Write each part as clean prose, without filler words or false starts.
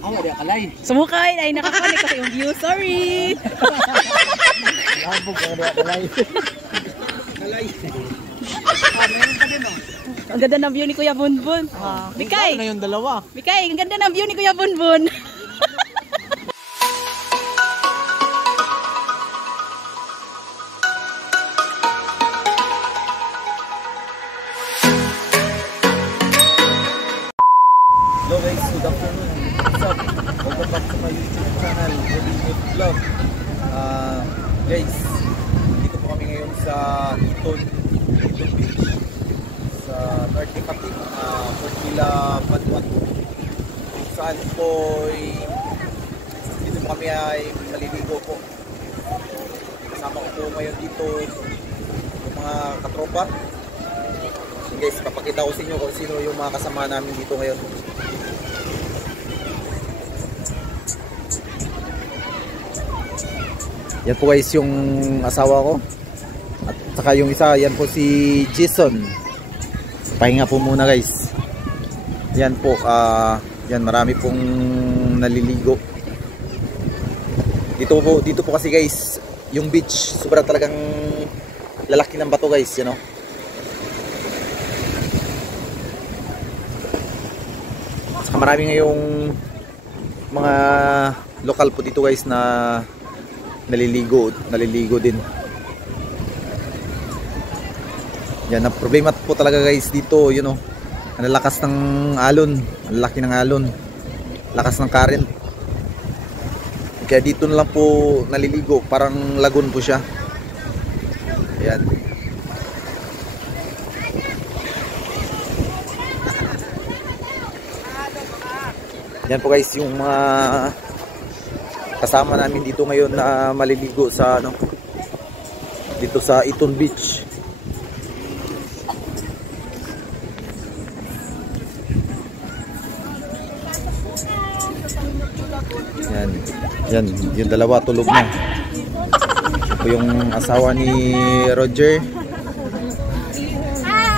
Oh, ada kalay. Sumukay ay nakakunik kasi yung view. Sorry. Labog ada kalay. Kalay. Ang ganda ng view ni Kuya Bunbun. Bikay. Ano yung dalawa? Bikay, ang ganda ng view ni Kuya Bunbun. Hello guys, good afternoon. What's up? Welcome back to my YouTube channel, Rodinho Vlog. Guys, dito po kami ngayon sa Iton Beach sa North Makati, Fortila, Banwan. Saan po dito kami ay maliligo po. Kasama ko po ngayon dito yung mga katropa. So guys, papakita ko sa inyo kung sino yung mga kasama namin dito ngayon. Yan po guys yung asawa ko. At saka yung isa, yan po si Jason. Pahinga po muna guys. Yan po, yan marami pong naliligo. Dito po kasi guys, yung beach, sobrang talagang lalaki ng bato guys, you know. At saka marami ngayong mga lokal po dito guys na naliligo din. Yan ang problema po talaga guys dito, you know. Ang lakas ng alon, ang laki ng alon, lakas ng current. Kaya dito na lang po naliligo, parang lagoon po siya. Ayan. Yan po guys yung mga kasama namin dito ngayon na maliligo sa dito sa Iton Beach. Yan, yung dalawa tulog na. Ito yung asawa ni Roger.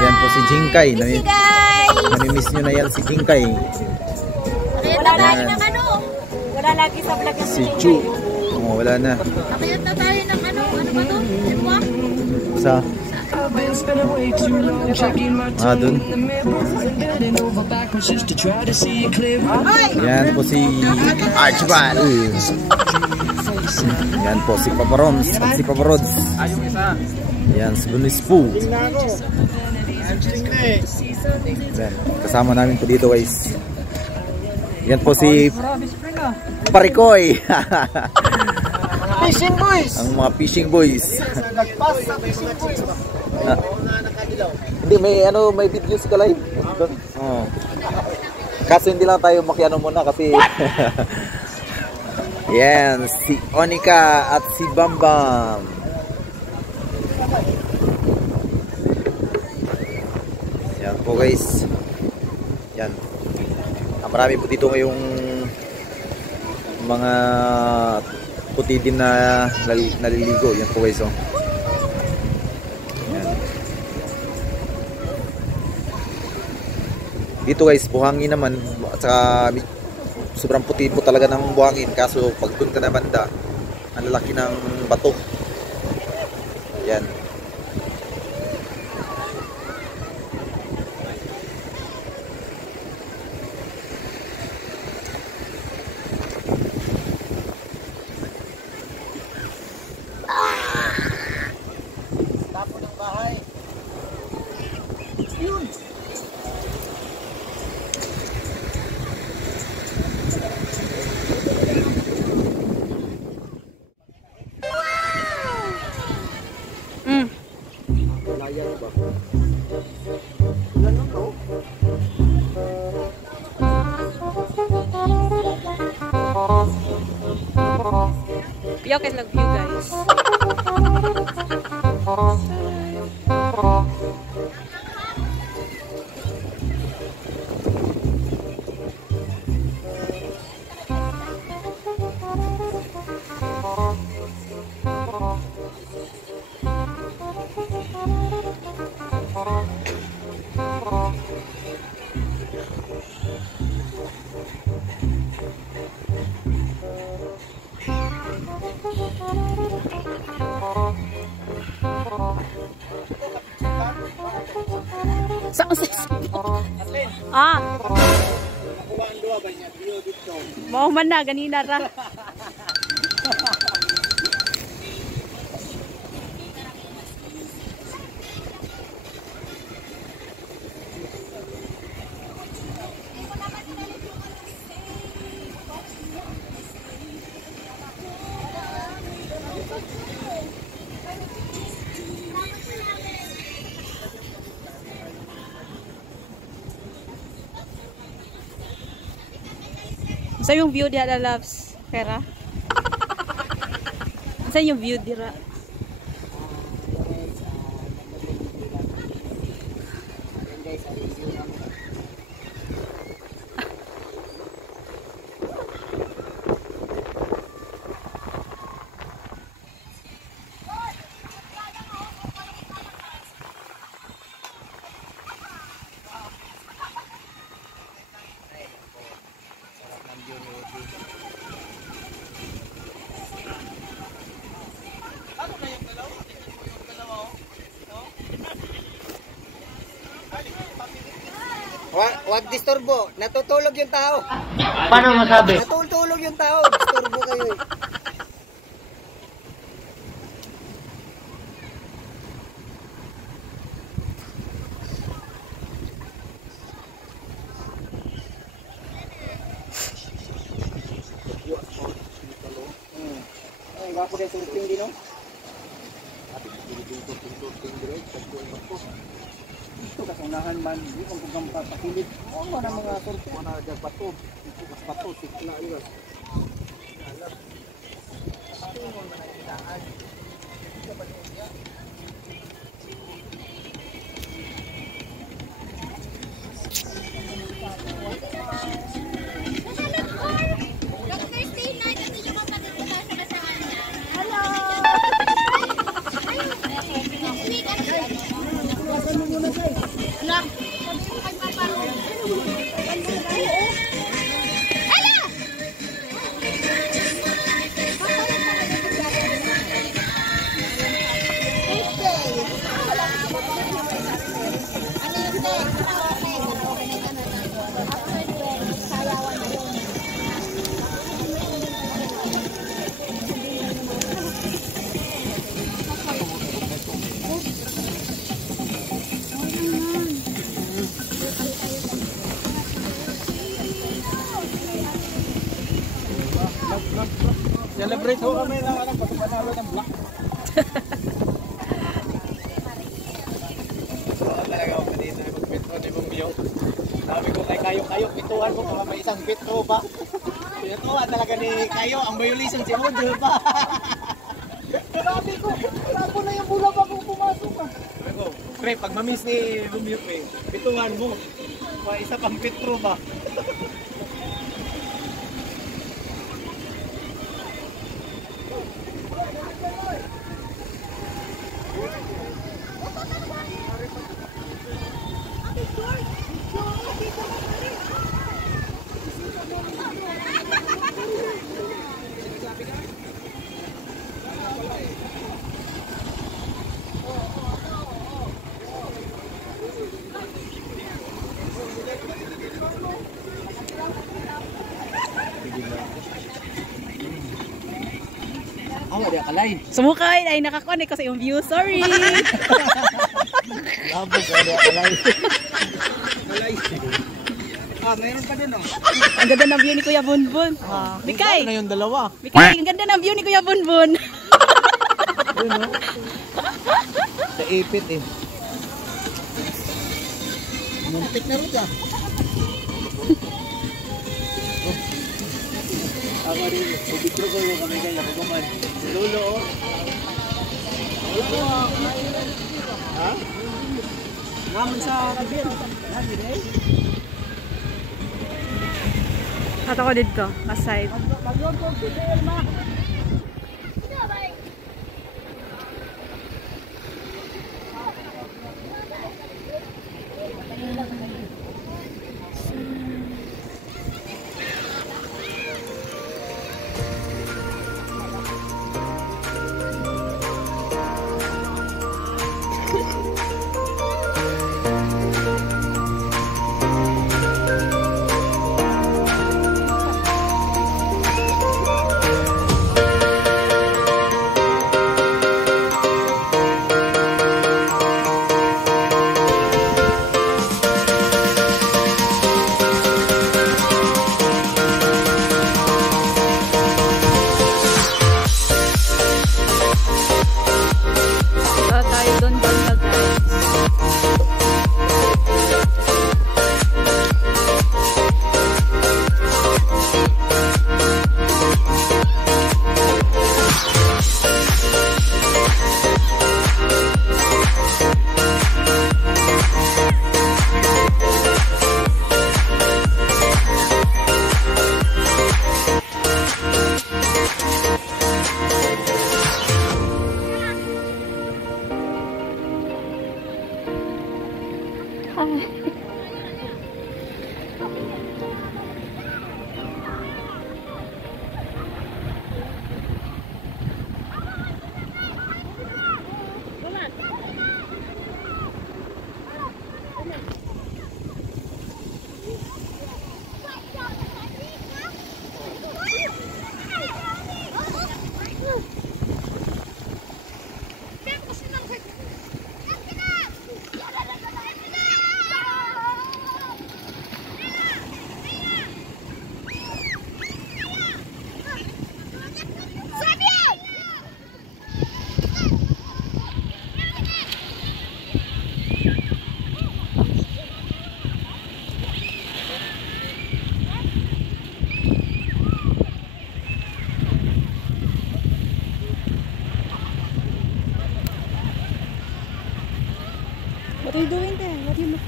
Yan po si Jingkay. Namimiss nyo na yan si Jingkay. Wala lagi ng ano. Wala lagi sa vlog ng Si Chu. Oh, wala na. Nakayat na tayo ng ano. Ano ba to? Diba? Sa? Dun. Yan po si Archibald. Yan po si Paparoms at si Paparods. Yan si Bunispo. Yan, kasama namin po dito guys. Yan po si Parikoy. Fishing boys. Ang mga fishing boys. Nagpas sa fishing boys. Hindi may video si Kalay. Oh. Kaso hindi lang tayo makiano muna kasi yan si Onika at si Bambam. Yan po guys. Yan. Marami po dito ngayong mga puti din na naliligo. Yan po guys, oh. Yan. Dito guys, buhangin naman. At saka sobrang puti po talaga ng buhangin. Kaso pag doon ka na banda, ang lalaki ng bato. Yan. Tapo ng bahay. Yun. Layang ba? Ano to? Piyok and nag-view guys. Ah, Nakuha ang duwa ba niya? View dito. mao man na ganina ra. Sa yung view diha loves, Pera? Sa yung view dira? Wag disturbo. Natutulog yung tao. Paano masabi? Natutulog yung tao. Disturbo kayo eh. Ay, gapo kayo surfing din, no? Ito kasunahan man, hindi kung kung papakilit. Ano man ang mga surfing? Ano na dyan, pato. Ito kas pato, sikla yun. Celebrate ho kami ng pagpanalo ng black. Talaga ako dito mag-petro ni Bumyo. Sabi ko kay Kayo, pituhan ko para may isang petro ba? Pituhan talaga ni Kayo, ang violation si Ojo ba? Sabi ko, wala ko na yung bula bago pumasok ah. Sabi ko, pre, pag mamiss ni Bumyo, pituhan mo. May isa pang petro ba? Oh, dia kalay. Sumukay ay nakakuan ko sa yung view. Sorry. Labog dia kalay. Kalay. Ah, mayroon pa din oh. Ang ganda ng view ni Kuya Bunbun. Ah, Bikay. Na yung dalawa. Bikay, ang ganda ng view ni Kuya Bunbun. Yun oh. Sa ipit eh. Muntik na rin ka. Ako rin, ubitro ko yung kami kayo nakukuman. Lolo oh. Ha? Naman sa kabir. Nani rin? At ako dito, aside. Mag-road ko, ma.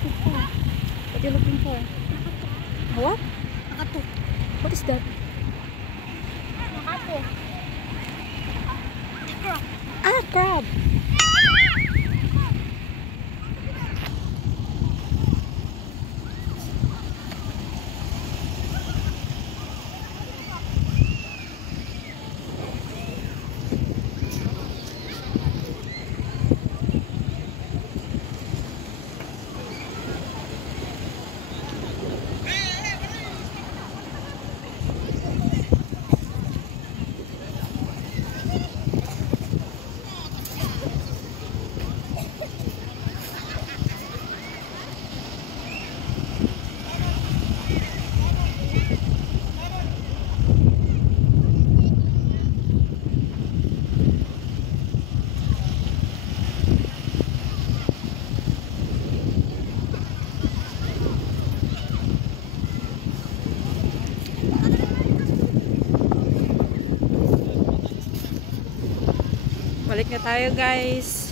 What are you looking for? What? Nakato. What is that? Nakato. Ah, crab. Balik na tayo, guys.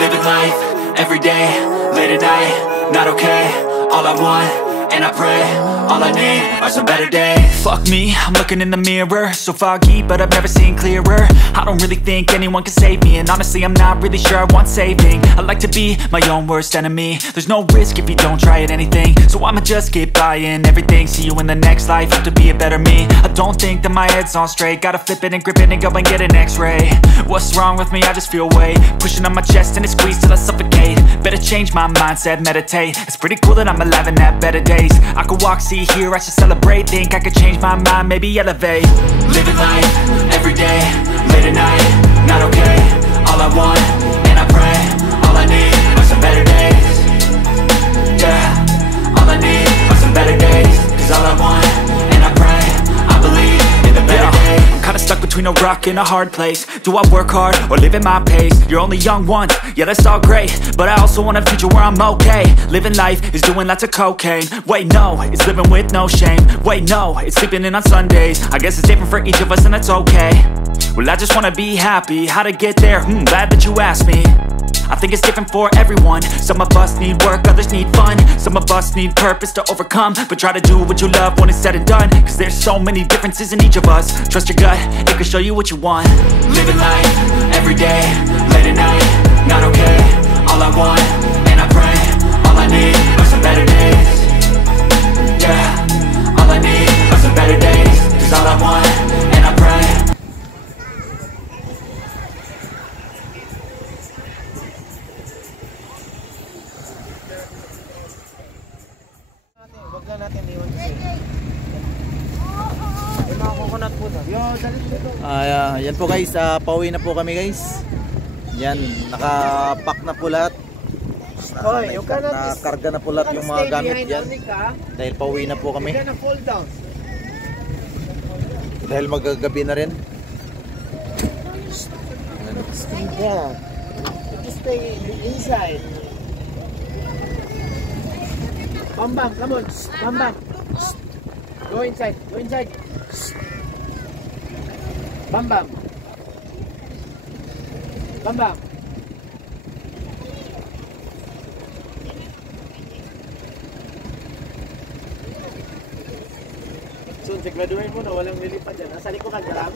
Living life, every day, late at night, not okay. All I want, and I pray, all I need are some better days. Fuck me, I'm looking in the mirror, so foggy, but I've never seen clearer. I don't really think anyone can save me, and honestly I'm not really sure I want saving. I like to be my own worst enemy. There's no risk if you don't try at anything, so I'ma just keep buying everything. See you in the next life, have to be a better me. I don't think that my head's on straight, gotta flip it and grip it and go and get an x-ray. What's wrong with me? I just feel weight pushing on my chest and it squeezes till I suffocate. Better change my mindset, meditate. It's pretty cool that I'm alive and have better days. I could walk, see, hear, I should celebrate. Think I could change my mind, maybe elevate. Living life, every day, late at night, not okay. All I want, and I pray, all I need are some better days. Yeah, all I need are some better days. Cause all I want, and I pray, I believe in the better days. I'm kinda stuck between a rock and a hard place. Do I work hard or live at my pace? You're only young once, yeah that's all great, but I also want a future where I'm okay. Living life is doing lots of cocaine. Wait no, it's living with no shame. Wait no, it's sleeping in on Sundays. I guess it's different for each of us and that's okay. Well I just wanna be happy, how to get there? Glad that you asked me. I think it's different for everyone. Some of us need work, others need fun. Some of us need purpose to overcome. But try to do what you love when it's said and done. Cause there's so many differences in each of us. Trust your gut, it can show you what you want. Living life, every day, late at night, not okay. All I want, and I pray, all I need are some better days. Yeah, all I need are some better days. Cause all I want, and I pray. Wag na natin iwan kasi. May mga coconut po na. Yo, dalit dito. Yan po guys, pauwi na po kami guys. Yan, nakapack na po lahat. Hoy, you cannot Nakarga na po lahat yung mga gamit yan. Dahil pauwi na po kami. You're gonna fall down. Dahil magagabi na rin. Yeah. Just stay inside. Bam, come on. Bam. Go inside. Bam. Bam. Soon, siguraduhin mo na walang lilipat dyan. Nasa likuran ka lang.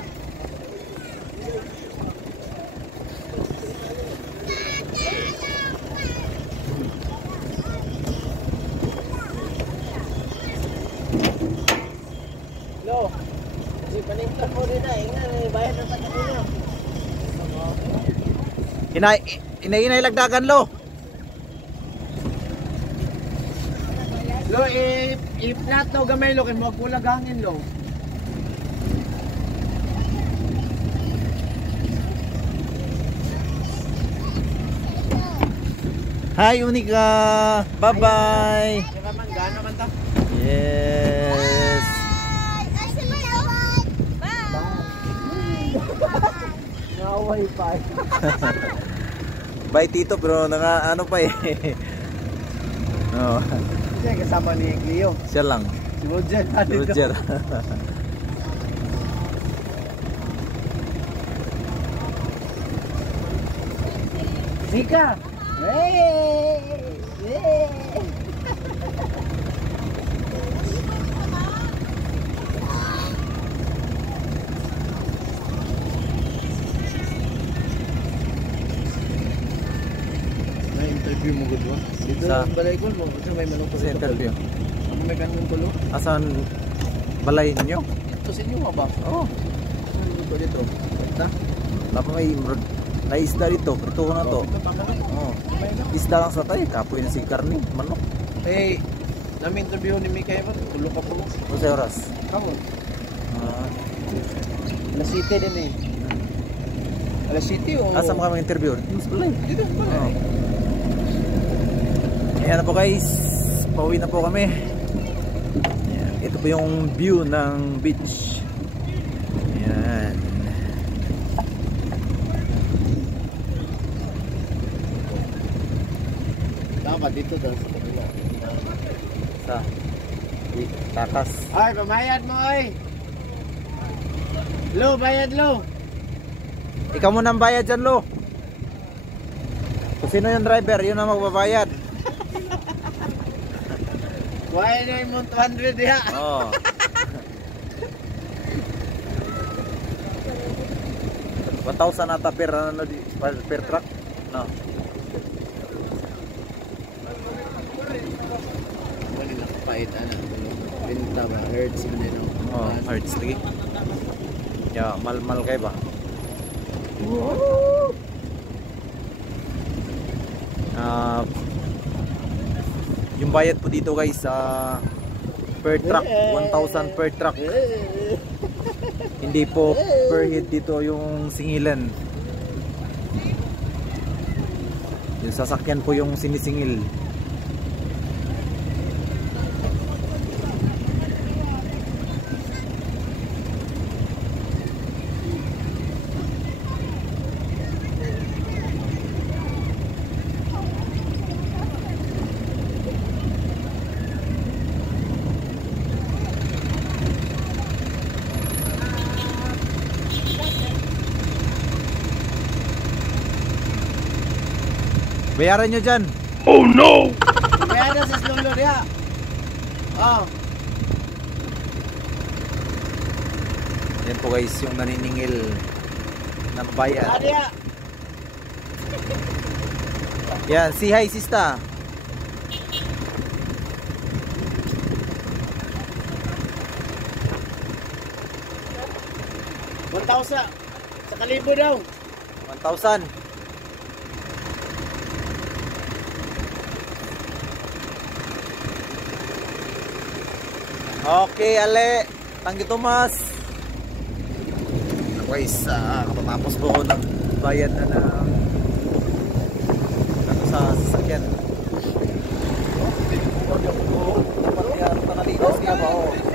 Lo, si paningtan mo rin na. Ingnan, bayad na sa kanina. Inay lagdagan lo. Lo, i-flat daw gamay lo, kaya magkulag hangin lo. Hi Unica. Bye-bye. Kaya man, gana man ta. Yes. Naway pa. Bye Tito, pero ano pa eh. Oh, Siya kasama ni Cleo. siya lang. Si Roger. Si Roger. Sika! Hey! May interview mo gud ba? Dito Sa- sa balay ko mo, kasi may manong Sa interview. Ako may kanong tulo. Asan balay ninyo? Ito sa inyo ba? Oh, Dito dito. Ta? dapat may isda dito. Ito ko na to. Ito pa man. Oh, isda lang sa tayo. Kapoy na si karni. Manok. Eh, nami interview ni Mikay mo, tulo ka po. O sa oras. Kamu. Ah, Alas 7 din eh. Alas 7 o? asa mo kami interview? Dito sa balay. Dito pa. Oh. Ayan na po guys. Pauwi na po kami. Ayan. Ito po yung view ng beach. Ayan. Dapat dito daw sa kanila. Sa takas. Ay, pamayad mo ay. Lo, bayad lo. Ikaw muna ang bayad dyan, Lo. Kung sino yung driver, yun ang magbabayad. Why na mo 200 ya? Oo. $1,000 ata per, per truck. No. Wala na kapait ano. Binta ba? Hertz mo din ako. Oh, hertz lagi. Ya, mal kayo ba? Yung bayad po dito guys per truck, 1,000 per truck. Hindi po per head dito yung singilan. Yung sasakyan po yung sinisingil. Bayaran nyo dyan. Oh no! Kaya na sa slolo ya. Oh. Yan po guys yung naniningil ng bayad. Adia. Yan, si hi sista. $1,000 sa kalibo daw. 1,000. Okay, Ale. Tanggi Tomas. Guys, kapatapos po ako ng bayad na ng sa sasakyan. Oo, dapat yan. Nakalinas niya ba? Oo. Oo.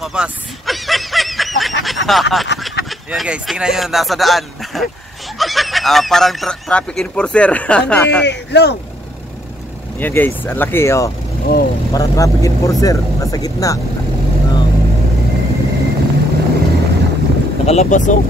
lumabas. Yan guys, tingnan nyo, nasa daan. Parang traffic enforcer. Hindi, long. Yan guys, ang laki oh. Oh, parang traffic enforcer, nasa gitna. Oh. Nakalabas oh.